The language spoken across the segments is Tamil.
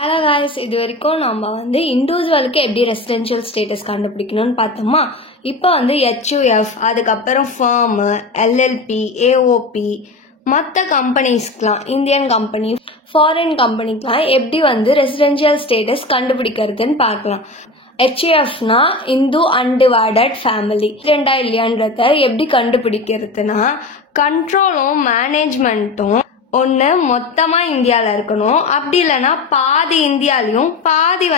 ஹலோ guys, இது வரைக்கும் நம்ம இண்டிவிஜுவலுக்கு எப்படி ரெசிடென்ஷியல் ஸ்டேட்டஸ் கண்டுபிடிக்கணும்னு பார்த்தோமா. இப்போ HUF, அதுக்கப்புறம் ஃபர்ம், LLP, AOP, மற்ற கம்பெனிஸ்க்கெலாம், இந்தியன் கம்பெனி, ஃபாரின் கம்பெனிக்கெலாம் எப்படி ரெசிடென்ஷியல் ஸ்டேட்டஸ் கண்டுபிடிக்கிறதுன்னு பார்க்கலாம். HUFனா இந்து அன்டிவைடட் ஃபேமிலி. ரெண்டா இல்லையான்றத எப்படி கண்டுபிடிக்கிறதுனா, கண்ட்ரோலும் மேனேஜ்மெண்ட்டும் ஒன்று மொத்தமாக இந்தியாவில் இருக்கணும். அப்படி இல்லைன்னா பாதி இந்தியாலையும் பாதி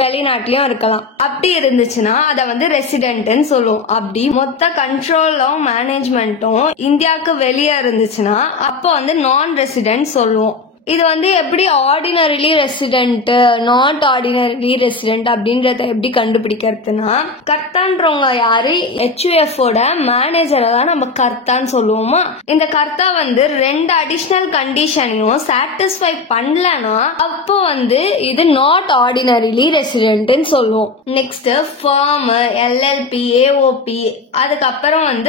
வெளிநாட்டிலையும் இருக்கலாம். அப்படி இருந்துச்சுன்னா அதை ரெசிடென்ட்னு சொல்லுவோம். அப்படி மொத்த கண்ட்ரோலும் மேனேஜ்மெண்ட்டும் இந்தியாவுக்கு வெளியே இருந்துச்சுன்னா அப்போ நான் ரெசிடென்ட் சொல்லுவோம். இது எப்படி ordinarily resident, not ordinarily resident அப்படின்றத எப்படி கண்டுபிடிக்கிறதுனா, கர்த்தான்றவங்க யாரு, HUFோட மேனேஜரை தான் நம்ம கர்த்தான்னு சொல்லுவோமா. இந்த கர்த்தா ரெண்டு அடிஷனல் கண்டிஷனையும் சாட்டிஸ்ஃபை பண்ணலன்னா அப்போ இது நாட் ஆர்டினரிலி ரெசிடென்ட்னு சொல்லுவோம். நெக்ஸ்ட் ஃபர்ம், LLP, AOP, அதுக்கப்புறம்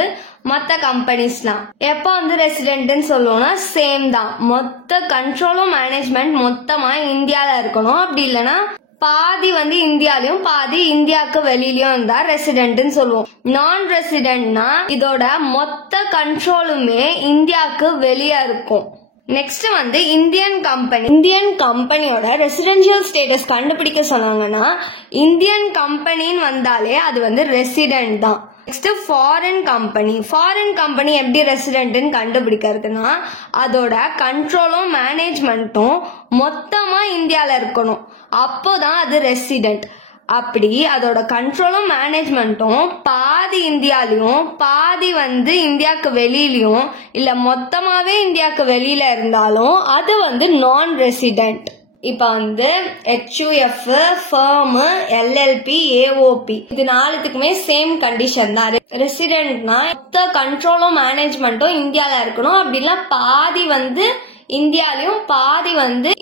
மற்ற கம்பெனிஸ்லாம் எப்போ ரெசிடென்ட்னு சொல்லுவோம்னா சேம் தான். மொத்த கண்ட்ரோலும் மேனேஜ்மெண்ட் மொத்தமா இந்தியால இருக்கணும். அப்படி இல்லைன்னா பாதி இந்தியாலையும் பாதி இந்தியாவுக்கு வெளியிலயும் இருந்தா ரெசிடென்ட்னு சொல்லுவோம். நான் ரெசிடென்ட்னா இதோட மொத்த கண்ட்ரோலுமே இந்தியாவுக்கு வெளியே இருக்கும். நெக்ஸ்ட் இந்தியன் கம்பெனியோட ரெசிடென்ஷியல் ஸ்டேட்டஸ் கண்டுபிடிக்க சொன்னாங்கன்னா, இந்தியன் கம்பெனின்னு வந்தாலே அது ரெசிடென்ட் தான். நெக்ஸ்ட் ஃபாரின் கம்பெனி எப்படி ரெசிடென்ட்னு கண்டுபிடிக்கிறதுனா, அதோட கண்ட்ரோலும் மேனேஜ்மெண்ட்டும் மொத்தமா இந்தியால இருக்கணும். அப்போதான் அது ரெசிடென்ட். அப்படி அதோட கண்ட்ரோலும் மேனேஜ்மெண்ட்டும் பாதி இந்தியாலையும் பாதி இந்தியாவுக்கு வெளியிலயும் இல்ல மொத்தமாவே இந்தியாவுக்கு வெளியில இருந்தாலும் அது நான் ரெசிடென்ட். இப்ப HUF, ஃபர்ம், LLP, AOP இது நாலுத்துக்குமே சேம் கண்டிஷன் தான். ரெசிடென்ட்னா மொத்த கண்ட்ரோலும் மேனேஜ்மெண்ட்டும் இந்தியால இருக்கணும். அப்படின்னா பாதி இந்தியாலையும் பாதி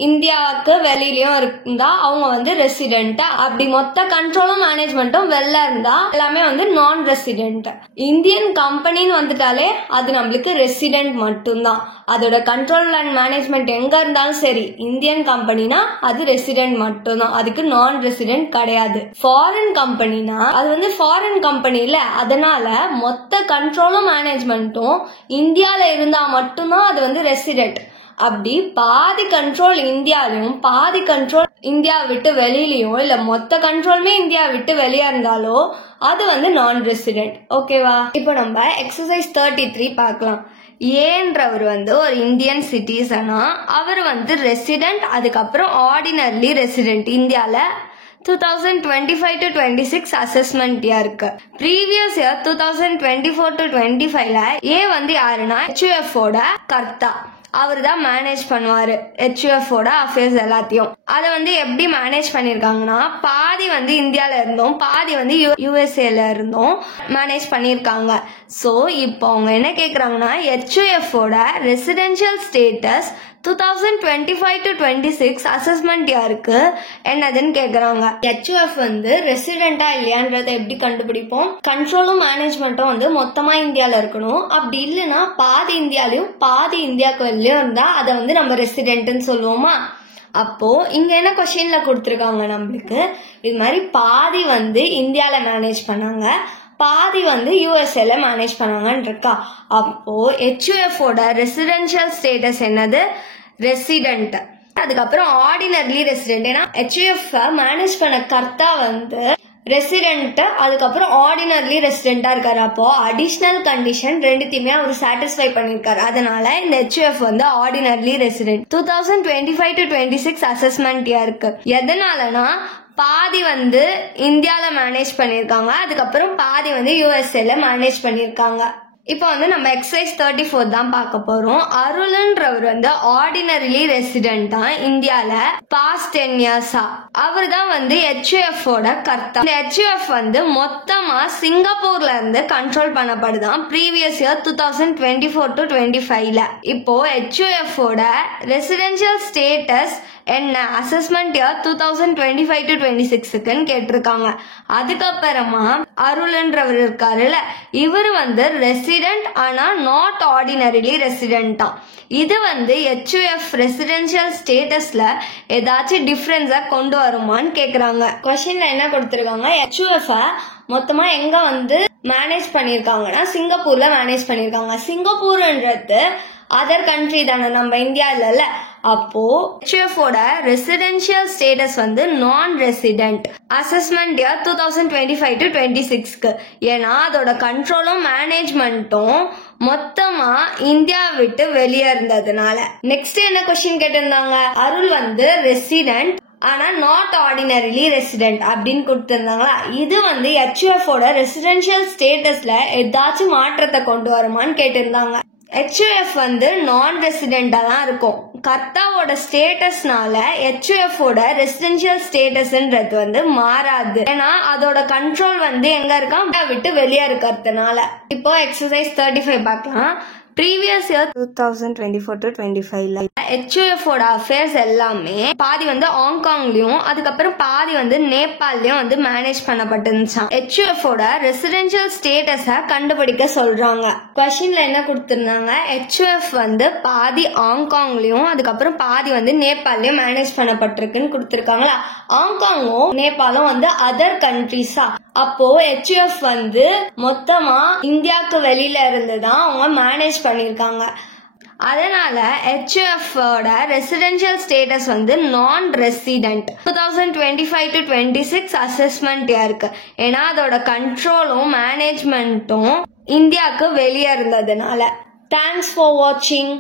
இந்தியாவுக்கு வெளியிலயும் இருந்தா அவங்க ரெசிடென்ட். அப்படி மொத்த கண்ட்ரோலும் மேனேஜ்மெண்ட்டும் வெளில இருந்தா எல்லாமே நான் ரெசிடென்ட். இந்தியன் கம்பெனின்னு வந்துட்டாலே அது நம்மளுக்கு ரெசிடென்ட் மட்டும்தான். அதோட கண்ட்ரோல் அண்ட் மேனேஜ்மெண்ட் எங்க இருந்தாலும் சரி, இந்தியன் கம்பெனினா அது ரெசிடென்ட் மட்டும்தான், அதுக்கு நான் ரெசிடென்ட் கிடையாது. ஃபாரின் கம்பெனினா அது ஃபாரின் கம்பெனி இல்ல, அதனால மொத்த கண்ட்ரோலும் மேனேஜ்மெண்ட்டும் இந்தியால இருந்தா மட்டும்தான் அது ரெசிடென்ட். அப்படி பாதி கண்ட்ரோல் இந்தியாலையும் பாதி கண்ட்ரோல் இந்தியா விட்டு வெளியிலயும் இல்ல மொத்த கண்ட்ரோலுமே இந்தியா விட்டு வெளியே இருந்தாலோ அது நான் ரெசிடென்ட். ஓகேவா? இப்போ நம்ம எக்ஸசைஸ் 33 பார்க்கலாம். ஏன்றவர் ஒரு இந்தியன் சிட்டிசனா, அவர் ரெசிடென்ட், அதுக்கப்புறம் ஆர்டினர்லி ரெசிடென்ட். இந்தியால 2025 to 26 அசஸ்மெண்ட் இயருக்கு. ப்ரீவியஸ் இயர் 2024 to 25ல ஏ யாருன்னா HUFோட கர்த்தா. அவர் தான் மேனேஜ் பண்ணுவாரு HUFோட அஃபேர்ஸ் எல்லாத்தையும். அதை எப்படி மேனேஜ் பண்ணிருக்காங்கன்னா, பாதி இந்தியால இருந்தோம் பாதி USA இருந்தோம் மேனேஜ் பண்ணிருக்காங்க. சோ இப்போ அவங்க என்ன கேக்குறாங்கன்னா, HUFோட ரெசிடென்ஷியல் ஸ்டேட்டஸ் 2025 to 26 அசஸ்மெண்ட் இயருக்கு என்னதுன்னு கேக்குறாங்க. HUF ரெசிடென்டா இல்லையான்றத எப்படி கண்டுபிடிப்போம்? கண்ட்ரோலும் மேனேஜ்மெண்ட்டும் மொத்தமா இந்தியால இருக்கணும். அப்படி இல்லைன்னா பாதி இந்தியாலையும் பாதி இந்தியாவுக்கு வெளியும் இருந்தா அதை நம்ம ரெசிடென்ட்னு சொல்லுவோமா. அப்போ இங்க என்ன கொஸ்டின்ல கொடுத்திருக்காங்க நம்மளுக்கு, இது மாதிரி பாதி இந்தியால மேனேஜ் பண்ணாங்க, பாதி USAல மேனேஜ் பண்ணாங்கன்னு இருக்கா. அப்போ HUFோட ரெசிடென்ஷியல் ஸ்டேட்டஸ் என்னது? ரெசிடென்ட். அதுக்கப்புறம் ஆர்டினர்லி ரெசிடென்ட். ஏன்னா HUF மேனேஜ் பண்ண கர்த்தா ரெசிடென்ட், அதுக்கப்புறம் ஆர்டினர்லி ரெசிடென்டா இருக்காரு. அப்போ அடிஷனல் கண்டிஷன் ரெண்டுத்தையுமே அவர் சாட்டிஸ்ஃபை பண்ணிருக்காரு. அதனால இந்த HUF ordinarily resident 2025 to 26 assessment இயருக்கு. எதனாலனா பாதி இந்தியால மேனேஜ் பண்ணிருக்காங்க, அதுக்கப்புறம் பாதி USAல மேனேஜ் பண்ணிருக்காங்க. இப்போ நம்ம எக்ஸசைஸ் 34 தான் பார்க்க போறோம். அருள்ன்றவர் ஆர்டினரிலி ரெசிடென்ட் தான் இந்தியால பாஸ்ட் 10 இயர்ஸா. அவர் தான் HUFோட கர்த்தா. இந்த HUF மொத்தமா சிங்கப்பூர்ல இருந்து கண்ட்ரோல் பண்ணப்படுதான் ப்ரீவியஸ் இயர் 2024 to 25ல. இப்போ HUFோட ரெசிடென்ஷியல் ஸ்டேட்டஸ் என்ன அசஸ்மெண்ட் இயர் 2025 to 26க்குன்னு கேட்டிருக்காங்க. அதுக்கப்புறமா அருள்ன்றவர் இருக்காருல்ல, இவர் வந்து ரெசிடென்ட் ஆனா நாட் ஆர்டினரிலி ரெசிடென்டா. இது வந்து HUF ரெசிடென்ஷியல் ஸ்டேட்டஸ்ல ஏதாச்சும் டிஃபரன்ஸா கொண்டு வருமான்னு கேக்குறாங்க. கொஸ்டின்ல என்ன கொடுத்திருக்காங்க, HUF மொத்தமா எங்க வந்து மேனேஜ் பண்ணிருக்காங்கன்னா சிங்கப்பூர்ல மேனேஜ் பண்ணிருக்காங்க. சிங்கப்பூர்ன்றது அதர் கண்ட்ரி தானே, நம்ம இந்தியா இல்ல. அப்போ HUF ஓட ரெசிடென்ஷியல் ஸ்டேட்டஸ் வந்து நான் ரெசிடென்ட் அசஸ்மெண்ட் இயர் 2025 to 26க்கு. ஏன்னா அதோட கண்ட்ரோலும் மேனேஜ்மெண்ட்டும் மொத்தமா இந்தியா விட்டு வெளியே இருந்ததுனால. நெக்ஸ்ட் என்ன கொஸ்டின் கேட்டிருந்தாங்க, அருள் வந்து ரெசிடென்ட் ஆனா நாட் ஆர்டினரிலி ரெசிடென்ட் அப்படின்னு கொடுத்திருந்தாங்களா. இது வந்து HUF ஓட ரெசிடென்ஷியல் ஸ்டேட்டஸ்ல ஏதாச்சும் மாற்றத்தை கொண்டு வருமான்னு கேட்டிருந்தாங்க. HUF வந்து நான் ரெசிடென்டா தான் இருக்கும். கர்த்தாவோட ஸ்டேட்டஸ்னால HUF ஓட ரெசிடென்ஷியல் ஸ்டேட்டஸ்ன்றது வந்து மாறாது. ஏன்னா அதோட கண்ட்ரோல் வந்து எங்க இருக்கா, விட்டு வெளியே இருக்கிறதுனால. இப்போ எக்ஸசைஸ் 35 பார்க்கலாம். ப்ரீவியஸ் இயர் 2024 to 25ல HUF ஓட அஃபேர்ஸ் எல்லாமே பாதி வந்து ஹாங்காங்லயும் அதுக்கப்புறம் பாதி வந்து நேபாள்லயும் வந்து மேனேஜ் பண்ணப்பட்டிருந்துச்சாம். HUF ஓட ரெசிடென்ஷியல் ஸ்டேட்டஸ கண்டுபிடிக்க சொல்றாங்க. கொஸ்டின்ல என்ன கொடுத்திருந்தாங்க, HUF வந்து பாதி ஹாங்காங்லயும் அதுக்கப்புறம் பாதி வந்து நேபாள்லயும் மேனேஜ் பண்ணப்பட்டிருக்குன்னு கொடுத்திருக்காங்களா. ஹாங்காங்கும் நேபாளும் வந்து அதர் கண்ட்ரிஸா. அப்போ HUF வந்து மொத்தமா இந்தியாவுக்கு வெளியில இருந்துதான் அவங்க மேனேஜ் பண்ணிருக்காங்க. அதனால HUF ஓட ரெசிடென்ஷியல் ஸ்டேட்டஸ் வந்து நான் ரெசிடென்ட் 2025 to 26 அசஸ்மெண்ட் இயருக்கு. ஏன்னா அதோட கண்ட்ரோலும் மேனேஜ்மெண்ட்டும் இந்தியாவுக்கு வெளியே இருந்ததுனால. தேங்க்ஸ் ஃபார் வாட்சிங்.